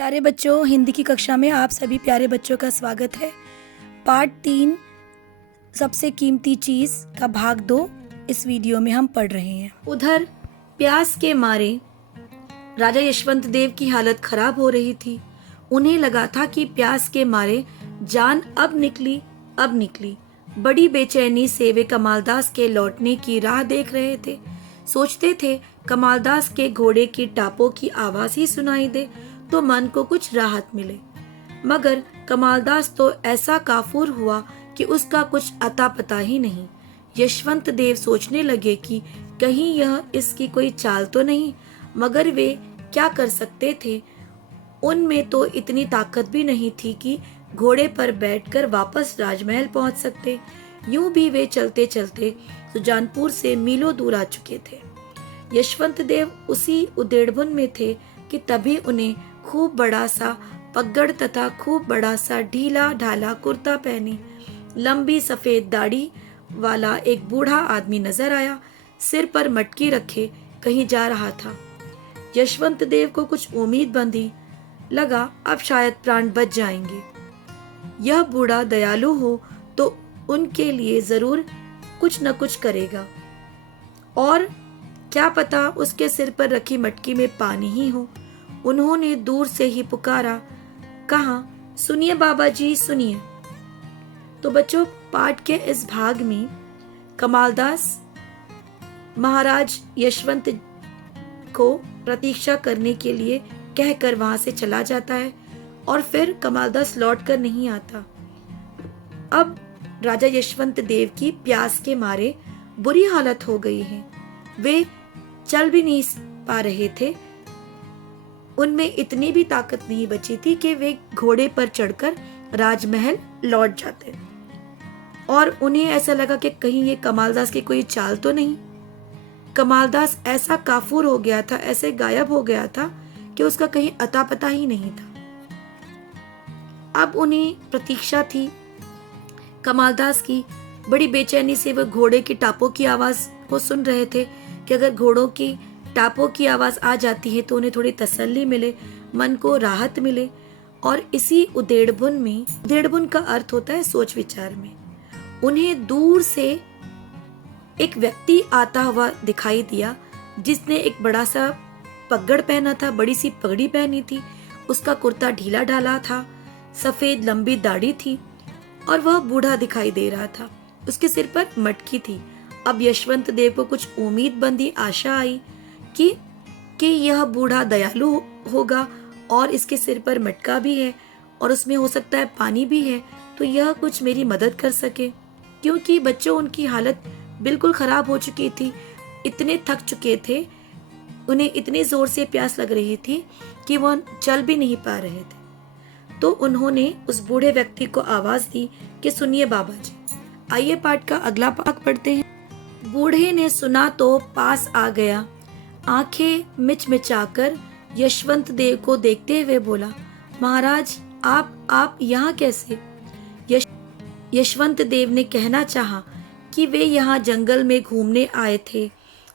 प्यारे बच्चों, हिंदी की कक्षा में आप सभी प्यारे बच्चों का स्वागत है। पार्ट 3 सबसे कीमती चीज़ का भाग 2 इस वीडियो में हम पढ़ रहे हैं। उधर प्यास के मारे राजा यशवंत देव की हालत खराब हो रही थी। उन्हें लगा था कि प्यास के मारे जान अब निकली। बड़ी बेचैनी से वे कमालदास के लौटने की राह देख रहे थे। सोचते थे कमालदास के घोड़े की टापों की आवाज ही सुनाई दे तो मन को कुछ राहत मिले। मगर कमालदास तो ऐसा काफूर हुआ कि उसका कुछ अता पता ही नहीं। यशवंत देव सोचने लगे कि कहीं यह इसकी कोई चाल तो नहीं, मगर वे क्या कर सकते थे। उनमें तो इतनी ताकत भी नहीं थी कि घोड़े पर बैठकर वापस राजमहल पहुंच सकते। यूं भी वे चलते चलते सुजानपुर से मीलों दूर आ चुके थे। यशवंत देव उसी उधेड़बुन में थे कि तभी उन्हें खूब बड़ा सा पगड़ तथा खूब बड़ा सा ढीला ढाला कुर्ता पहने लंबी सफेद दाढ़ी वाला एक बूढ़ा आदमी नजर आया। सिर पर मटकी रखे कहीं जा रहा था। यशवंत देव को कुछ उम्मीद बंधी। लगा अब शायद प्राण बच जाएंगे। यह बूढ़ा दयालु हो तो उनके लिए जरूर कुछ न कुछ करेगा, और क्या पता उसके सिर पर रखी मटकी में पानी ही हो। उन्होंने दूर से ही पुकारा, कहा, सुनिए बाबा जी सुनिए। तो बच्चों, पाठ के इस भाग में कमालदास महाराज यशवंत को प्रतीक्षा करने के लिए कहकर वहां से चला जाता है और फिर कमालदास लौट कर नहीं आता। अब राजा यशवंत देव की प्यास के मारे बुरी हालत हो गई है। वे चल भी नहीं पा रहे थे। उनमें इतनी भी ताकत नहीं बची थी कि वे घोड़े पर चढ़कर राजमहल लौट जाते, और उन्हें ऐसा लगा कि कहीं ये कमालदास की कोई चाल तो नहीं। कमालदास ऐसा काफूर हो गया था, ऐसे गायब हो गया था कि उसका कहीं अता पता ही नहीं था। अब उन्हें प्रतीक्षा थी कमालदास की। बड़ी बेचैनी से वह घोड़े की टापों की आवाज को सुन रहे थे कि अगर घोड़ों की टापों की आवाज आ जाती है तो उन्हें थोड़ी तसल्ली मिले, मन को राहत मिले। और इसी उधेड़बुन का अर्थ होता है सोच विचार में। उन्हें दूर से एक व्यक्ति आता हुआ दिखाई दिया जिसने एक बड़ा सा पगड़ पहना था, बड़ी सी पगड़ी पहनी थी। उसका कुर्ता ढीला ढाला था, सफेद लंबी दाढ़ी थी और वह बूढ़ा दिखाई दे रहा था। उसके सिर पर मटकी थी। अब यशवंत देव को कुछ उम्मीद बंधी आशा आई कि यह बूढ़ा दयालु होगा और इसके सिर पर मटका भी है और उसमें हो सकता है पानी भी है, तो यह कुछ मेरी मदद कर सके। क्योंकि बच्चों, उनकी हालत बिल्कुल खराब हो चुकी थी, इतने थक चुके थे, उन्हें इतनी जोर से प्यास लग रही थी कि वह चल भी नहीं पा रहे थे। तो उन्होंने उस बूढ़े व्यक्ति को आवाज दी कि सुनिए बाबा जी। आइए पाठ का अगला भाग पढ़ते हैं। बूढ़े ने सुना तो पास आ गया, आंखें मिचमिचाकर यशवंत देव को देखते हुए बोला, महाराज आप यहाँ कैसे? यशवंत देव ने कहना चाहा कि वे यहाँ जंगल में घूमने आए थे,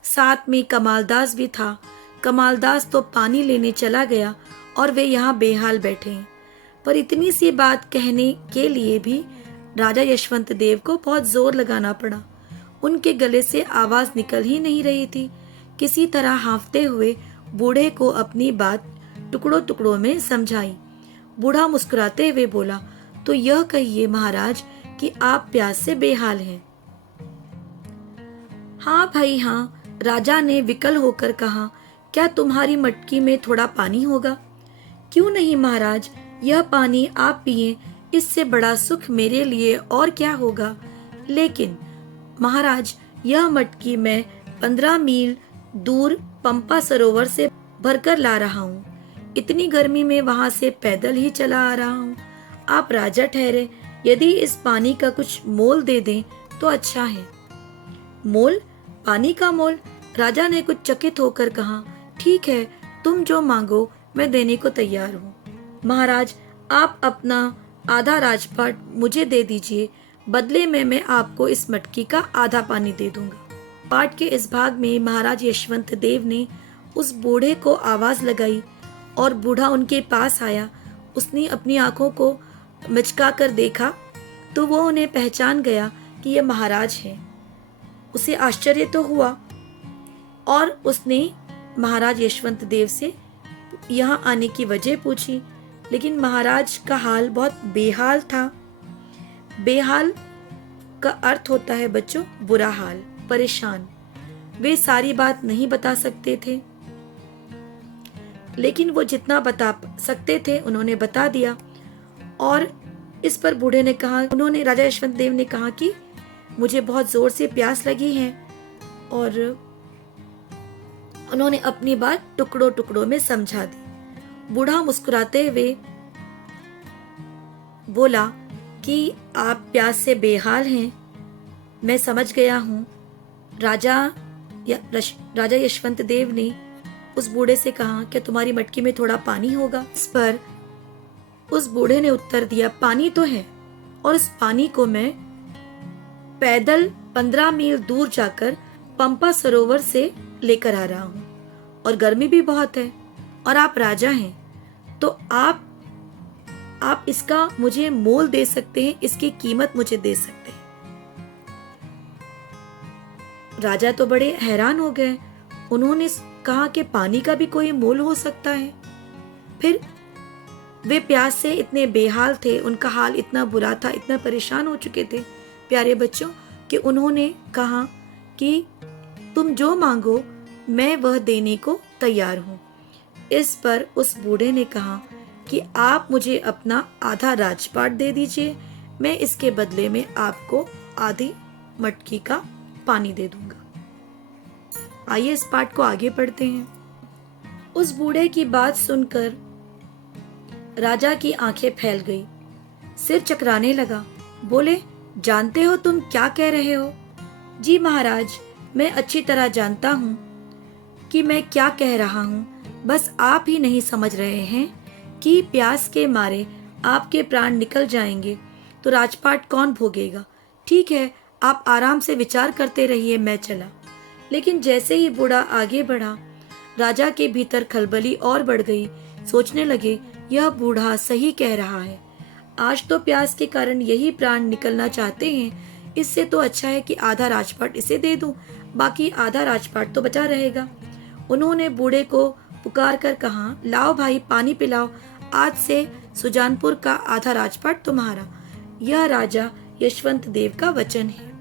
साथ में कमालदास भी था। कमालदास तो पानी लेने चला गया और वे यहाँ बेहाल बैठे हैं। पर इतनी सी बात कहने के लिए भी राजा यशवंत देव को बहुत जोर लगाना पड़ा। उनके गले से आवाज निकल ही नहीं रही थी। किसी तरह हांफते हुए बूढ़े को अपनी बात टुकड़ों टुकड़ों में समझाई। बूढ़ा मुस्कुराते हुए बोला, तो यह कहिए महाराज कि आप प्यास से बेहाल हैं। हाँ भाई हाँ, राजा ने विकल होकर कहा, क्या तुम्हारी मटकी में थोड़ा पानी होगा? क्यों नहीं महाराज, यह पानी आप पिए, इससे बड़ा सुख मेरे लिए और क्या होगा। लेकिन महाराज, यह मटकी मैं 15 मील दूर पंपा सरोवर से भरकर ला रहा हूँ। इतनी गर्मी में वहां से पैदल ही चला आ रहा हूँ। आप राजा ठहरे, यदि इस पानी का कुछ मोल दे दें तो अच्छा है। मोल? पानी का मोल? राजा ने कुछ चकित होकर कहा, ठीक है, तुम जो मांगो मैं देने को तैयार हूँ। महाराज, आप अपना आधा राजपाट मुझे दे दीजिए, बदले में मैं आपको इस मटकी का आधा पानी दे दूंगा। पाठ के इस भाग में महाराज यशवंत देव ने उस बूढ़े को आवाज लगाई और बूढ़ा उनके पास आया। उसने अपनी आंखों को मिचका कर देखा तो वो उन्हें पहचान गया कि ये महाराज हैं। उसे आश्चर्य तो हुआ और उसने महाराज यशवंत देव से यहाँ आने की वजह पूछी, लेकिन महाराज का हाल बहुत बेहाल था। बेहाल का अर्थ होता है बच्चों बुरा हाल, परेशान। वे सारी बात नहीं बता सकते थे, लेकिन वो जितना बता सकते थे उन्होंने बता दिया। और इस पर बूढ़े ने कहा, उन्होंने राजा यशवंत देव ने कहा कि मुझे बहुत जोर से प्यास लगी है, और उन्होंने अपनी बात टुकड़ों टुकड़ों में समझा दी। बूढ़ा मुस्कुराते हुए बोला कि आप प्यास से बेहाल हैं, मैं समझ गया हूँ। राजा यशवंत देव ने उस बूढ़े से कहा, क्या तुम्हारी मटकी में थोड़ा पानी होगा? इस पर उस बूढ़े ने उत्तर दिया, पानी तो है, और इस पानी को मैं पैदल 15 मील दूर जाकर पंपा सरोवर से लेकर आ रहा हूँ, और गर्मी भी बहुत है, और आप राजा हैं, तो आप इसका मुझे मोल दे सकते हैं, इसकी कीमत मुझे दे सकते हैं। राजा तो बड़े हैरान हो गए। उन्होंने कहा कि पानी का भी कोई मोल हो सकता है? फिर वे प्यास से इतने बेहाल थे, उनका हाल इतना बुरा था, इतना परेशान हो चुके थे प्यारे बच्चों, कि उन्होंने कहा कि तुम जो मांगो मैं वह देने को तैयार हूँ। इस पर उस बूढ़े ने कहा कि आप मुझे अपना आधा राजपाट दे दीजिए, मैं इसके बदले में आपको आधी मटकी का पानी दे दूंगा। आइए इस पाठ को आगे पढ़ते हैं। उस बूढ़े की बात सुनकर राजा की आंखें फैल गई, सिर चकराने लगा। बोले, जानते हो तुम क्या कह रहे हो? जी महाराज, मैं अच्छी तरह जानता हूँ कि मैं क्या कह रहा हूँ, बस आप ही नहीं समझ रहे हैं कि प्यास के मारे आपके प्राण निकल जाएंगे तो राजपाट कौन भोगेगा। ठीक है, आप आराम से विचार करते रहिए, मैं चला। लेकिन जैसे ही बूढ़ा आगे बढ़ा, राजा के भीतर खलबली और बढ़ गई। सोचने लगे, यह बूढ़ा सही कह रहा है, आज तो प्यास के कारण यही प्राण निकलना चाहते हैं, इससे तो अच्छा है कि आधा राजपाट इसे दे दूं, बाकी आधा राजपाट तो बचा रहेगा। उन्होंने बूढ़े को पुकार कर कहा, लाओ भाई पानी पिलाओ, आज से सुजानपुर का आधा राजपाट तुम्हारा। यह राजा यशवंत देव का वचन है।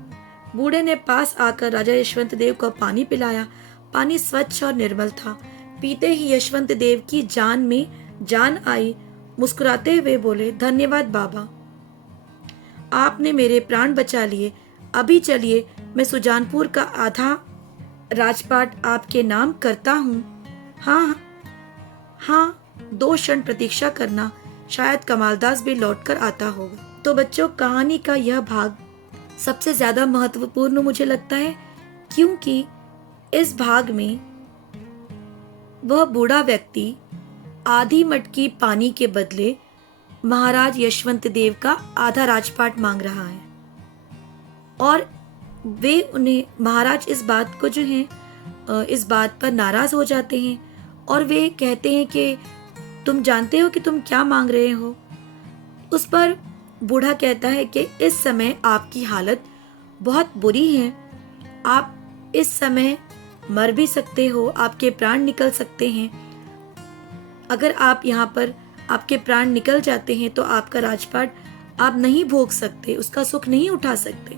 बूढ़े ने पास आकर राजा यशवंत देव को पानी पिलाया। पानी स्वच्छ और निर्मल था। पीते ही यशवंत देव की जान में जान आई। मुस्कुराते हुए बोले, धन्यवाद बाबा, आपने मेरे प्राण बचा लिए। अभी चलिए, मैं सुजानपुर का आधा राजपाट आपके नाम करता हूँ। हाँ हाँ, 2 क्षण प्रतीक्षा करना, शायद कमालदास भी लौटकर आता होगा। तो बच्चों, कहानी का यह भाग सबसे ज्यादा महत्वपूर्ण मुझे लगता है, क्योंकि इस भाग में वह बूढ़ा व्यक्ति आधी मटकी पानी के बदले महाराज यशवंत देव का आधा राजपाट मांग रहा है, और वे उन्हें महाराज इस बात को जो है इस बात पर नाराज हो जाते हैं, और वे कहते हैं कि तुम जानते हो कि तुम क्या मांग रहे हो। उस पर बूढ़ा कहता है कि इस समय आपकी हालत बहुत बुरी है, आप इस समय मर भी सकते हो, आपके प्राण निकल सकते हैं। अगर आप यहाँ पर आपके प्राण निकल जाते हैं तो आपका राजपाट आप नहीं भोग सकते, उसका सुख नहीं उठा सकते।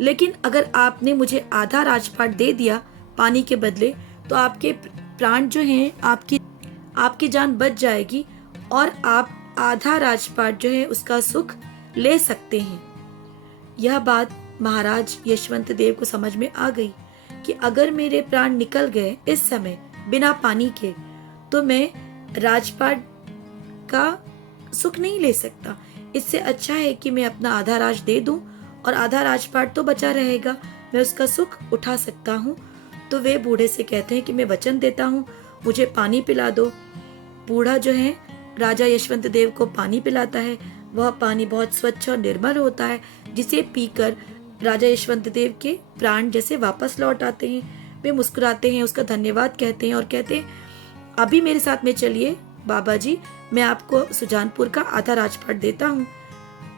लेकिन अगर आपने मुझे आधा राजपाट दे दिया पानी के बदले, तो आपके प्राण जो हैं, आपकी जान बच जाएगी, और आप आधा राजपाट जो है उसका सुख ले सकते हैं। यह बात महाराज यशवंत देव को समझ में आ गई कि अगर मेरे प्राण निकल गए इस समय बिना पानी के, तो मैं राजपाट का सुख नहीं ले सकता। इससे अच्छा है कि मैं अपना आधा राज दे दूं, और आधा राजपाट तो बचा रहेगा, मैं उसका सुख उठा सकता हूँ। तो वे बूढ़े से कहते हैं कि मैं वचन देता हूँ, मुझे पानी पिला दो। बूढ़ा जो है राजा यशवंत देव को पानी पिलाता है। वह पानी बहुत स्वच्छ और निर्मल होता है, जिसे पीकर राजा यशवंत देव के प्राण जैसे वापस लौट आते हैं। वे मुस्कुराते हैं, उसका धन्यवाद कहते हैं और कहते हैं, अभी मेरे साथ में चलिए बाबा जी, मैं आपको सुजानपुर का आधा राजपाट देता हूँ।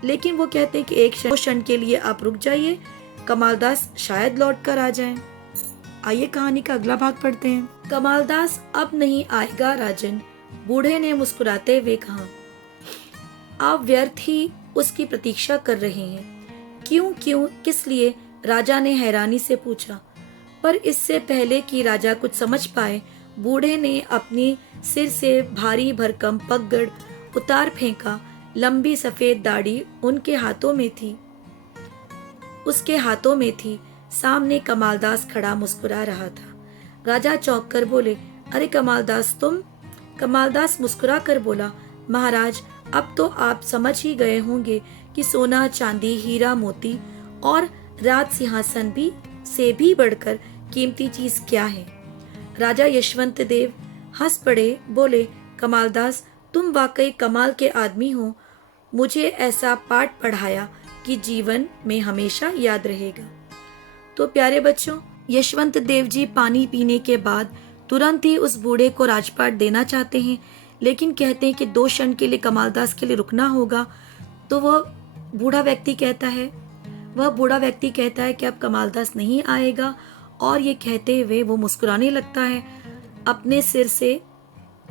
लेकिन वो कहते हैं कि एक क्षण के लिए आप रुक जाइए, कमालदास शायद लौट कर आ जाएं। आइए कहानी का अगला भाग पढ़ते हैं। कमालदास अब नहीं आएगा राजन, बूढ़े ने मुस्कुराते हुए कहा। आप व्यर्थ ही उसकी प्रतीक्षा कर रहे हैं। क्यों क्यों किस लिए? राजा ने हैरानी से पूछा। पर इससे पहले कि राजा कुछ समझ पाए, बूढ़े ने अपनी सिर से भारी भरकम पगड़ उतार फेंका। लंबी सफेद दाढ़ी उनके हाथों में थी, उसके हाथों में थी। सामने कमालदास खड़ा मुस्कुरा रहा था। राजा चौंक कर बोले, अरे कमालदास तुम? कमालदास मुस्कुरा कर बोला, महाराज अब तो आप समझ ही गए होंगे कि सोना चांदी हीरा मोती और राज सिंहासन भी से भी बढ़कर कीमती चीज क्या है। राजा यशवंत देव हंस पड़े, बोले, कमालदास तुम वाकई कमाल के आदमी हो। मुझे ऐसा पाठ पढ़ाया कि जीवन में हमेशा याद रहेगा। तो प्यारे बच्चों, यशवंत देव जी पानी पीने के बाद तुरंत ही उस बूढ़े को राजपाट देना चाहते हैं, लेकिन कहते हैं कि 2 क्षण के लिए कमालदास के लिए रुकना होगा। तो वह बूढ़ा व्यक्ति कहता है कि अब कमालदास नहीं आएगा, और ये कहते हुए वो मुस्कुराने लगता है। अपने सिर से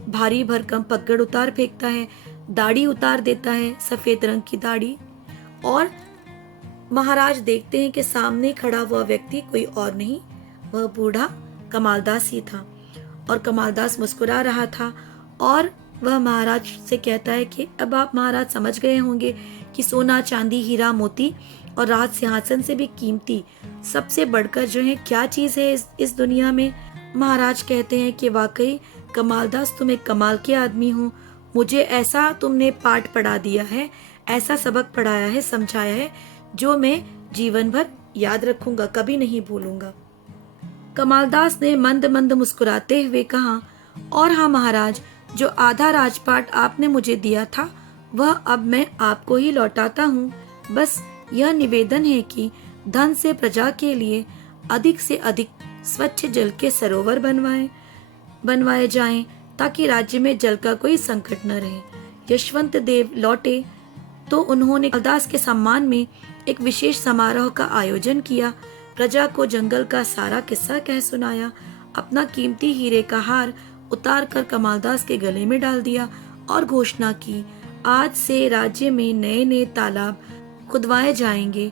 भारी भरकम पगड़ उतार फेंकता है, दाढ़ी उतार देता है, सफेद रंग की दाढ़ी। और महाराज देखते हैं कि सामने खड़ा हुआ व्यक्ति कोई और नहीं, वह बूढ़ा कमालदास ही था। और कमालदास मुस्कुरा रहा था, और वह महाराज से कहता है कि अब आप महाराज समझ गए होंगे कि सोना चांदी हीरा मोती और राज सिंहासन से भी कीमती सबसे बढ़कर जो है क्या चीज है इस दुनिया में। महाराज कहते हैं कि वाकई कमालदास तुम एक कमाल के आदमी हो। मुझे ऐसा तुमने पाठ पढ़ा दिया है, ऐसा सबक पढ़ाया है, समझाया है, जो मैं जीवन भर याद रखूंगा, कभी नहीं भूलूंगा। कमालदास ने मंद मंद मुस्कुराते हुए कहा, और हाँ महाराज, जो आधा राजपाट आपने मुझे दिया था वह अब मैं आपको ही लौटाता हूँ। बस यह निवेदन है कि धन से प्रजा के लिए अधिक से अधिक स्वच्छ जल के सरोवर बनवाए जाएं, ताकि राज्य में जल का कोई संकट न रहे। यशवंत देव लौटे तो उन्होंने कमालदास के सम्मान में एक विशेष समारोह का आयोजन किया। प्रजा को जंगल का सारा किस्सा कह सुनाया। अपना कीमती हीरे का हार उतार कर कमालदास के गले में डाल दिया और घोषणा की, आज से राज्य में नए नए तालाब खुदवाए जाएंगे।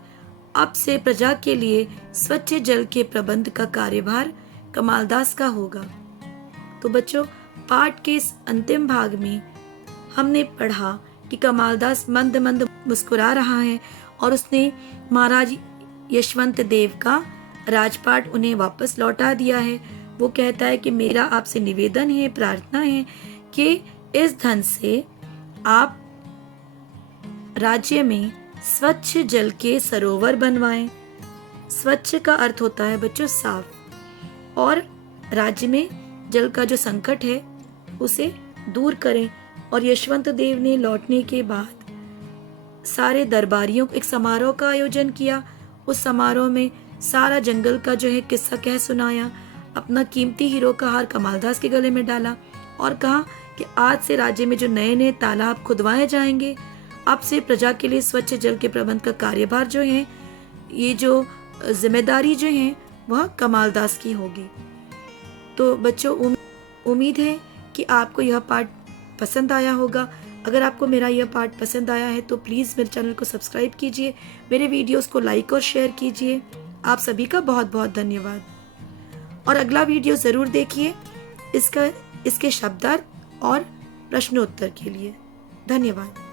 अब से प्रजा के लिए स्वच्छ जल के प्रबंध का कार्यभार कमालदास का होगा। तो बच्चों, पाठ के इस अंतिम भाग में हमने पढ़ा कि कमालदास मंद मंद मुस्कुरा रहा है और उसने महाराज यशवंत देव का राजपाट उन्हें वापस लौटा दिया है। वो कहता है कि मेरा आपसे निवेदन है, प्रार्थना है कि इस धन से आप राज्य में स्वच्छ जल के सरोवर बनवाएं। स्वच्छ का अर्थ होता है बच्चों साफ, और राज्य में जल का जो संकट है उसे दूर करें। और यशवंत देव ने लौटने के बाद सारे दरबारियों को एक समारोह का आयोजन किया। उस समारोह में सारा जंगल का जो है किस्सा कह सुनाया, अपना कीमती हीरो का हार कमालदास के गले में डाला और कहा कि आज से राज्य में जो नए नए तालाब खुदवाए जाएंगे, अब से प्रजा के लिए स्वच्छ जल के प्रबंध का कार्यभार जो है, ये जो जिम्मेदारी जो है वह कमालदास की होगी। तो बच्चों, उम्मीद है कि आपको यह पाठ पसंद आया होगा। अगर आपको मेरा यह पाठ पसंद आया है तो प्लीज़ मेरे चैनल को सब्सक्राइब कीजिए, मेरे वीडियोस को लाइक और शेयर कीजिए। आप सभी का बहुत बहुत धन्यवाद। और अगला वीडियो ज़रूर देखिए इसके शब्दार्थ और प्रश्नोत्तर के लिए। धन्यवाद।